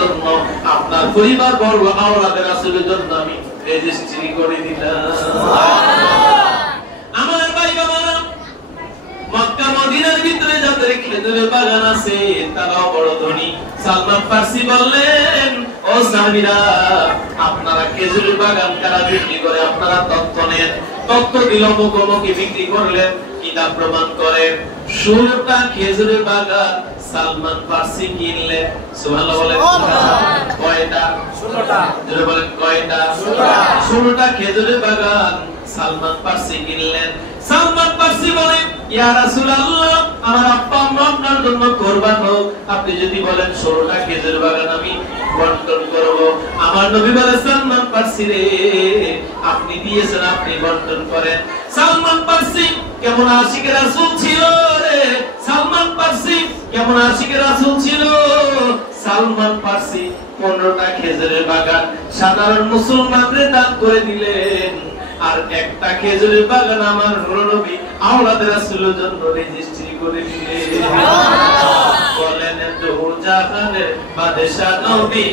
জন্য আপনার পরিবার বর্গ আওলাদে রাসূলের জন্য আমি রেজিস্ট্রি করে দিলাম। আমার ভাই বাবারা, মক্কা মদিনার ভিতরে যাদের খেজুরের বাগান আছে তারাও বড় ধনী। সালমান ফারসি বললেন, ও সাহাবীরা, আপনারা খেজুরের বাগান কারা বিক্রি করে আপনারা তথ্য নেন। তথ্য দিল, মুখোমুখি বিক্রি করলেন, কিতাব প্রমাণ করে 16টা খেজুরের বাগান সালমান ফারসি কিনলেন। সুবহানাল্লাহ বলেন। কয়টা? 16টা। জোরে বলেন কয়টা? 16টা খেজুরের বাগান সালমান ফারসি কিনলেন। সালমান ফারসি বলে, ইয়া রাসূলুল্লাহ, আমার আব্বা আম্মা আপনার জন্য কুরবান হোক, আপনি যদি বলেন 16টা খেজুর বাগান আমি বন্টন করব। আমার নবী বলে, সালমান ফারসি রে, আপনি দিয়েছেন, আপনি বন্টন করেন। সালমান ফারসি কেমন আশিক রাসূল ছিল রে! সালমান ফারসি কেমন আশিক রাসূল ছিল! সালমান ফারসি 15টা খেজুরের বাগান সাধারণ মুসলমানদের দান করে দিলেন, আর একটা খেজুরের বাগান আমার নবী আওলাদে রাসূলের জন্য রেজিস্ট্রি করে দিলেন। বলেন, দো জাহানের বাদশা নবী।